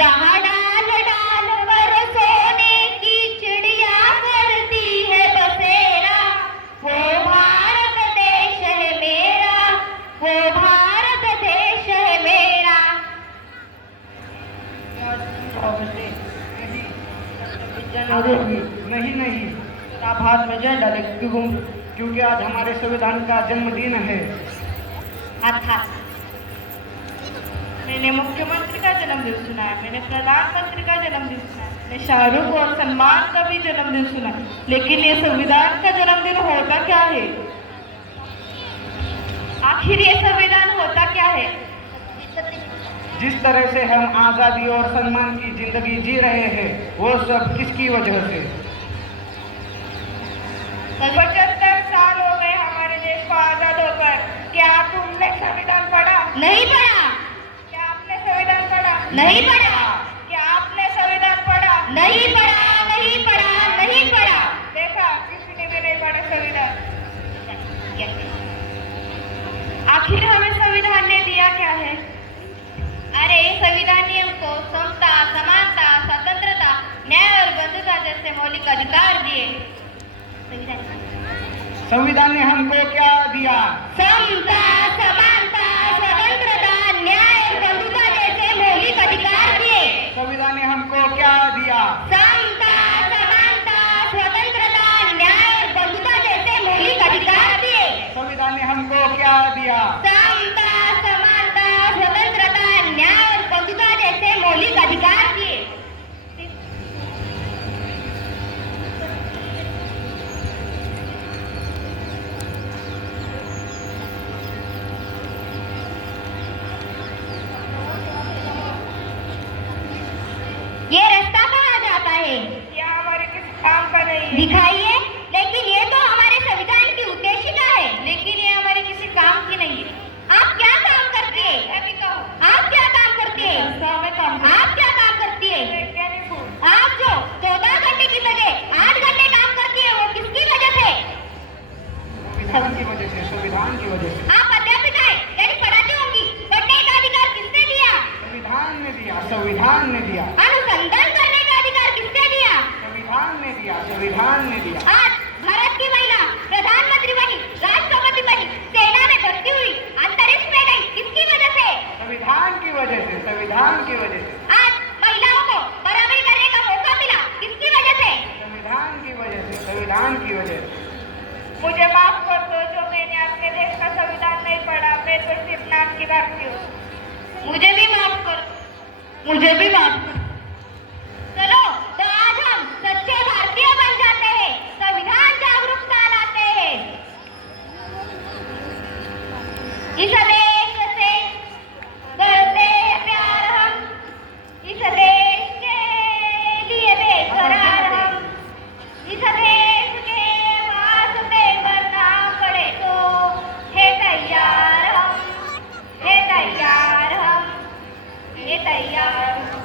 जहाँ डाल डाल पर सोने की चिड़िया करती है बसेरा, वो भारत देश है मेरा, वो भारत देश है मेरा। नहीं नहीं, आप हाथ में जय डाले क्योंकि आज हमारे संविधान का जन्मदिन है। अर्थात मैंने मुख्यमंत्री का जन्मदिन सुना है, मैंने प्रधानमंत्री का जन्मदिन सुना है, मैंने शाहरुख और सलमान का भी जन्मदिन सुना है, लेकिन ये संविधान का जन्मदिन होता क्या है? आखिर ये संविधान होता क्या है? जिस तरह से हम आजादी और सम्मान की जिंदगी जी रहे हैं, वो सब किसकी वजह से? 75 साल हो गए हमारे देश को आजाद होकर। क्या तुमने संविधान पढ़ा? नहीं पढ़ा। क्या आपने संविधान पढ़ा? नहीं पढ़ा। क्या आपने संविधान पढ़ा? नहीं पढ़ा, नहीं पढ़ा, नहीं पढ़ा। देखा, किसी ने भी नहीं पढ़ा संविधान। आखिर हमें संविधान ने दिया क्या है? अरे संविधान ने हमको समता, समानता, स्वतंत्रता, न्याय और बंधुता जैसे मौलिक अधिकार दिए। संविधान ने हमको क्या दिया? समता, समानता, स्वतंत्रता, न्याय और बंधुता जैसे मौलिक अधिकार दिए। संविधान ने हमको क्या दिया? समता, समानता, स्वतंत्रता, न्याय और बंधुता जैसे मौलिक अधिकार दिए। संविधान ने हमको क्या दिया? समता, समानता, स्वतंत्रता, न्याय और बंधुता जैसे मौलिक अधिकार दिए। ये रास्ता कहाँ जाता है? यह हमारे किसी काम का नहीं है। दिखाइए। लेकिन ये तो हमारे संविधान की उद्देशिका है, लेकिन ये हमारे किसी काम की नहीं है। आप क्या काम करती है? आप क्या काम करती है? आप क्या काम करती है? आप जो 14 घंटे की जगह 8 घंटे काम करती है, वो किसकी वजह से? संविधान की वजह से, संविधान की वजह से। आप अध्यापिका है, यानी पढ़ाती होंगी। पढ़ने का अधिकार किसने दिया? संविधान ने दिया, संविधान ने दिया। अनुसंधान करने का अधिकार किसने दिया? संविधान ने दिया, संविधान ने दिया। आज भारत की महिला प्रधानमंत्री बनी, राष्ट्रपति बनी, सेना में भर्ती हुई, अंतरिक्ष में गई, किसकी वजह से? संविधान की वजह से, संविधान की वजह से। आज महिलाओं को बराबरी करने का मौका मिला, किसकी वजह से? संविधान की वजह से, संविधान की वजह से। मुझे माफ कर दो जो मैंने अपने देश का संविधान नहीं पढ़ा। मैं तो सिर्फ नाम की भारतीय हूँ। मुझे भी माफ कर। मुझे भी माफ कर। चलो तो आज हम सच्चे भारतीय बन जाते हैं, संविधान जागरूकता लाते हैं। इस देश से करते हैं प्यार हम, इस देश के लिए बेकरार हम, इस देश के वास्ते करना पड़े तो है तैयार हम, है तैयार हम, ये तैयार हम।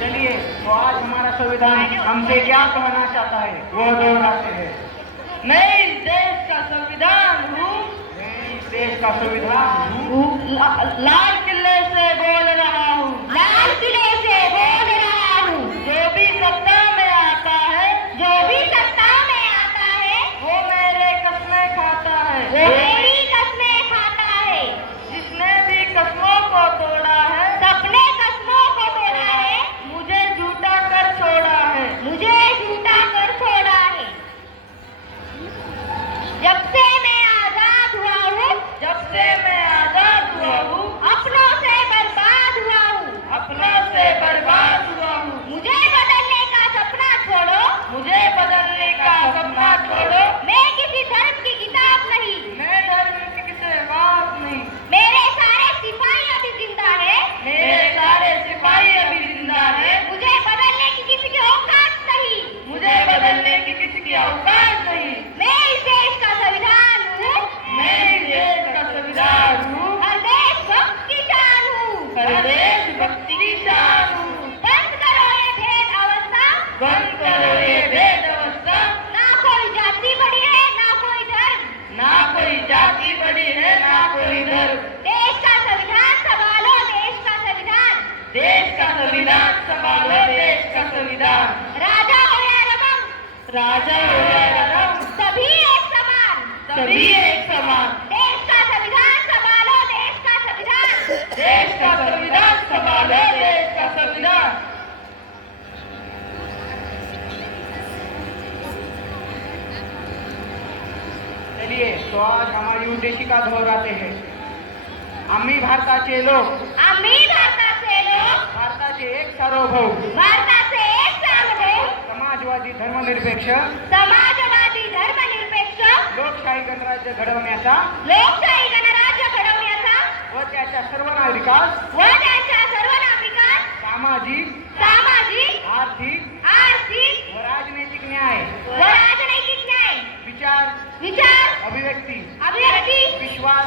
चलिए, तो आज हमारा संविधान हमसे क्या कहना चाहता है, वो दोहराते हैं। मैं इस देश का संविधान हूँ। मैं इस देश का संविधान हूँ। लाल किले से बोल रहा हूँ। लाल किले से बोल रहा हूँ। जो भी सत्ता में आता है, जो भी सत्ता में आता है, वो मेरे कस्में खाता है। वो मेरी कस्में खाता है। जिसने भी कस्मों को तोड़ा है, सबने कस्मों को तोड़ा है, मुझे झूठा कर छोड़ा है। मुझे झूठा कर छोड़ा है। जब से मैं आजाद हुआ हूँ, जब से मैं आजाद हुआ हूँ, अपनों राजा हो जाएगा ना, सभी एक समान, सभी एक समान। देश का संविधान संभालो, देश का संविधान, देश का संविधान संभालो, देश का संविधान। चलिए तो आज हमारी उद्देशिका दोहराते हैं। आम्ही भारताचे लोक, आम्ही भारताचे लोक, भारताचे एक सार्वभौम, भारताचे एक सार्वभौम, समाजवादी धर्मनिरपेक्ष, समाजवादी धर्मनिरपेक्ष, लोकशाही गणराज्य घडवण्याचा लोकशाही गणराज्य घडवण्याचा व त्याच्या सर्व नागरिकास व त्यांच्या सर्व नागरिकांस सामाजिक, सामाजिक, आर्थिक आर्थिक व राजनैतिक न्याय, व राजनैतिक न्याय, विचार, अभिव्यक्ती, अभिव्यक्ती, विश्वास,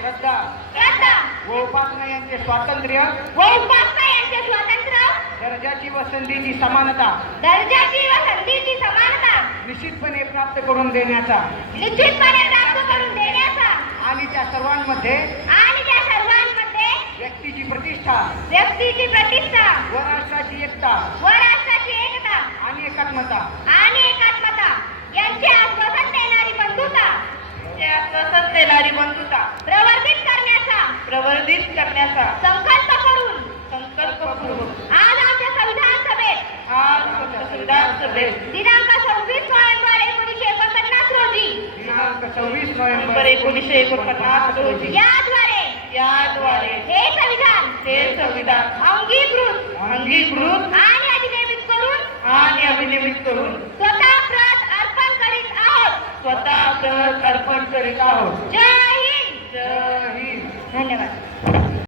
श्रद्धा श्रद्धा व उपासना यांचे स्वातंत्र्य, व उपासना यांचे स्वातंत्र्य, दर्जाची व संधीची समानता दर्जाची व संधीची समानता निश्चितपणे प्राप्त करून देण्याचा निश्चितपणे प्राप्त करून देण्याचा आणि त्या सर्वांमध्ये आणि त्या सर्वांमध्ये व्यक्तीची प्रतिष्ठा व्यक्तीची प्रतिष्ठा व राष्ट्राची एकता व राष्ट्राची एकता आणि एकात्मता आणि एकात्मता यांचे आश्वासन देणारी बंधुता, ते आश्वासन देणारी बंधुता प्रवर्धित करण्याचा संकल्प करून आज आमच्या संविधान सभेत आज आमच्या संविधान सभेत दिनांक 26 नोव्हेंबर 1949 रोजी दिनांक 26 नोव्हेंबर नोव्हेंबर 1949 रोजी याद्वारे हे हे संविधान अंगीकृत अंगीकृत आणि अधिनियमित करून आणि अभिनियमित करून स्वतः प्रत अर्पण करीत आहोत. स्वतः प्रत अर्पण करीत आहोत. जय हिंद. जय हिंद. धन्यवाद.